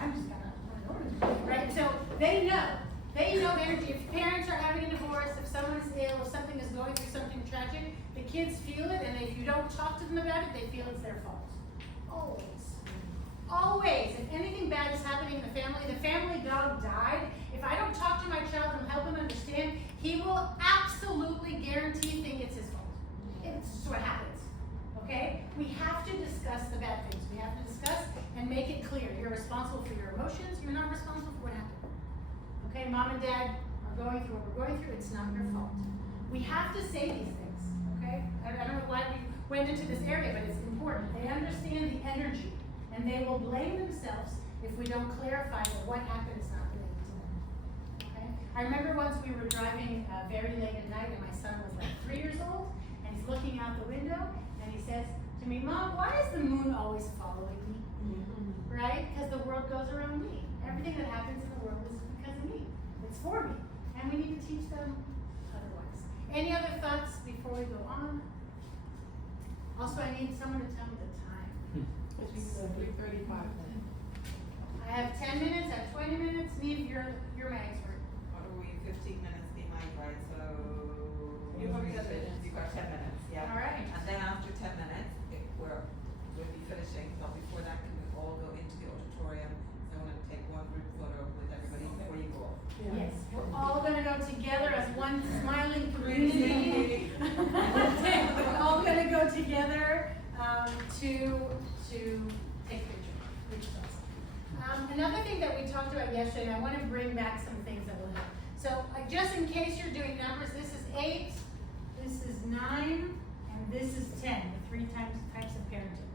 I'm just gonna right? So they know energy. If parents are having a divorce, if someone's ill, if something is going through something tragic, the kids feel it, and if you don't talk to them about it, they feel it's their fault. Always. Always. If anything bad is happening in the family dog died, if I don't talk to my child and help him understand, he will absolutely guarantee think it's his fault. It's just what happens. Okay? We have to discuss the bad things. We have to discuss and make it clear. You're responsible for your emotions. You're not responsible for what happened. Okay? Mom and dad are going through what we're going through. It's not your fault. We have to say these things. Okay? I don't know why we went into this area, but it's important. They understand the energy, and they will blame themselves if we don't clarify that what happened is not related to them. Okay? I remember once we were driving very late at night, and my son was like 3 years old, and he's looking out the window, and he says to me, Mom, why is the moon always following me? Mm-hmm. Right? Because the world goes around me. Everything that happens in the world is because of me. It's for me. And we need to teach them otherwise. Any other thoughts before we go on? Also, I need someone to tell me the time. It's 3:35 then. I have 10 minutes, I have 20 minutes. Neve, you're my expert. What are we, 15 minutes behind, right? So you have 10 minutes. You've got 10 minutes, yeah. All right. And then after 10 minutes, we'll be finishing. But before that, can we all go into the auditorium? So I want to take one group photo with everybody before you go. Yes, we're all going to go together as one smiling community. We're all going to go together to take pictures, which is awesome. Another thing that we talked about yesterday, and I want to bring back some things that will help. So just in case you're doing numbers, this is 8, this is 9, and this is 10, the 3 types of parenting.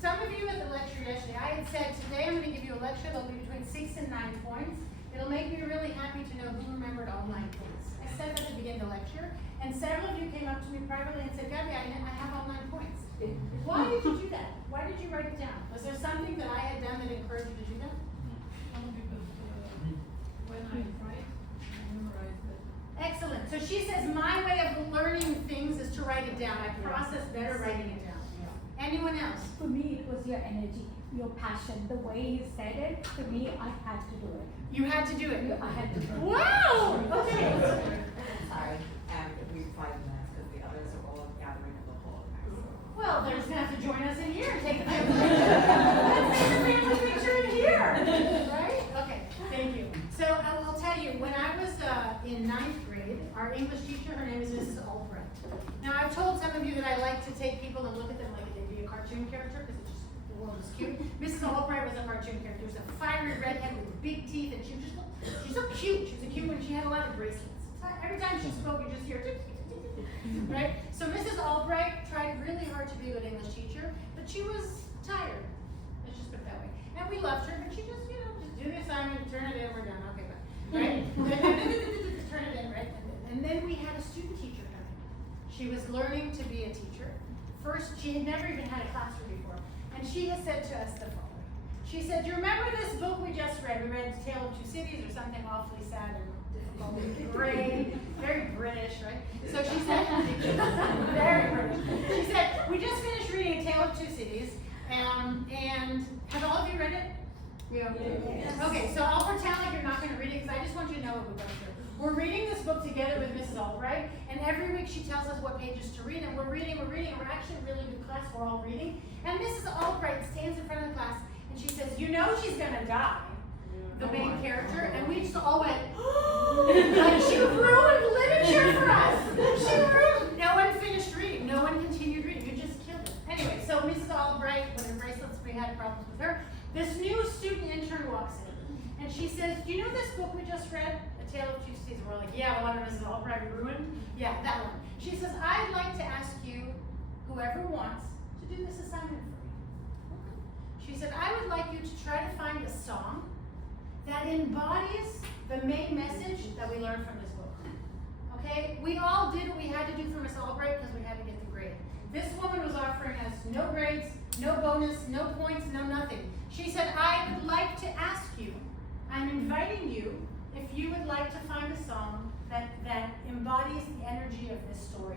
Some of you at the lecture yesterday, I had said today I'm going to give you a lecture that'll be between 6 and 9 points. It'll make me really happy to know who remembered all 9 points. I said that at the beginning of the lecture, and several of you came up to me privately and said, Gabi, I have all 9 points. Why did you do that? Why did you write it down? Was there something that I had done that encouraged you to do that? Because when I write, I memorize it. Excellent. So she says my way of learning things is to write it down. I process better writing it down. Anyone else? For me, it was your energy, your passion, the way you said it. To me, I had to do it. You had to do it. I had to do it. Wow! Okay. Sorry, and we have 5 minutes because the others are all gathering in the hall. Well, they're just going to have to join us in here and take the family picture. Let's take the family picture in here. Right? Okay, thank you. So I'll tell you, when I was in 9th grade, our English teacher, her name is Mrs. Albright. Now, I've told some of you that I like to take people and look at them like they'd be a cartoon character because it's just, the world is cute. Mrs. Albright was a cartoon character. She was a fiery redhead with big teeth, and she's so cute. She was a cute one. She had a lot of bracelets. Every time she spoke, you just hear right? So Mrs. Albright tried really hard to be a good English teacher, but she was tired. Let's just put it that way. And we loved her, but she just, just do the assignment, turn it in, we're done. Okay, bye. Right? Turn it in, right? And then we had a student teacher come in. She was learning to be a teacher. First, she had never even had a classroom before. And she has said to us the following. She said, do you remember this book we just read? We read Tale of Two Cities or something awfully sad and difficult, gray, very British, right? So she said, very British. She said, we just finished reading A Tale of Two Cities, and have all of you read it? Yeah. Yes. Okay, so I'll pretend like you're not going to read it because I just want you to know what we're going through. We're reading this book together with Mrs. Albright, and every week she tells us what pages to read, and we're reading, and we're actually a really good class, we're all reading. And Mrs. Albright stands in front of the class, and she says, you know she's going to die, the main character, and we just all went, like she ruined literature for us. She ruined. No one finished reading. No one continued reading. You just killed it. Anyway, so Mrs. Albright, with her bracelets, we had problems with her. This new student intern walks in, and she says, do you know this book we just read, A Tale of Two Cities? We're like, yeah, the one Mrs. Albright ruined? Yeah, that one. She says, I'd like to ask you, whoever wants, to do this assignment for me. She said, I would like you to try to find a song that embodies the main message that we learned from this book. Okay? We all did what we had to do for Miss Albright because we had to get the grade. This woman was offering us no grades, no bonus, no points, no nothing. She said, I would like to ask you, I'm inviting you, if you would like to find a song that embodies the energy of this story.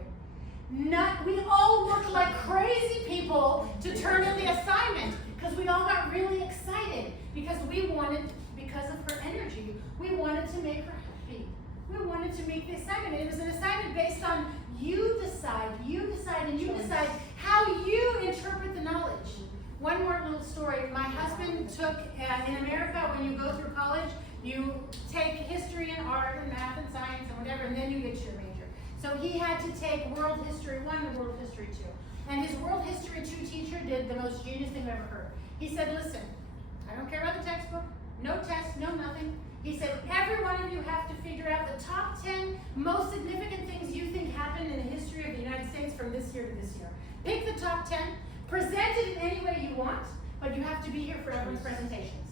We all looked like crazy people to turn in the assignment because we all got really excited because we wanted wanted to make her happy. We wanted to make the assignment. It was an assignment based on you decide, and you decide how you interpret the knowledge. One more little story. My husband took, in America, when you go through college, you take history and art and math and science and whatever, and then you get your major. So he had to take World History 1 and World History 2. And his World History 2 teacher did the most genius thing I've ever heard. He said, listen, I don't care about the textbook, no test, no nothing. He said, every one of you have to figure out the top 10 most significant things you think happened in the history of the United States from this year to this year. Pick the top 10, present it in any way you want, but you have to be here for everyone's presentations.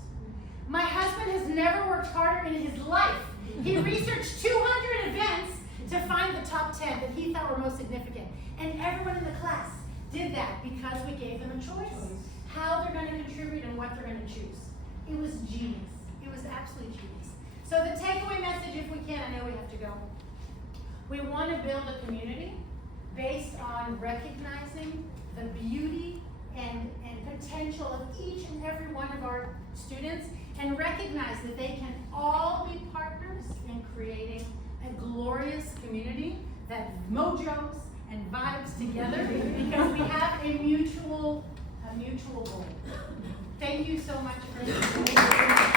My husband has never worked harder in his life. He researched 200 events to find the top 10 that he thought were most significant. And everyone in the class did that because we gave them a choice, how they're going to contribute and what they're going to choose. It was genius. It was absolutely genius. So the takeaway message, if we can, I know we have to go. We want to build a community based on recognizing the beauty and potential of each and every one of our students, and recognize that they can all be partners in creating a glorious community that mojos and vibes together because we have a mutual goal. Thank you so much for listening.